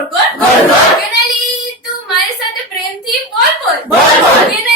ગોળ ગોળ ગોળ ગોળ. કેનાલી તું મારી સાથે પ્રેમથી બોલ બોલ બોલ બોલ.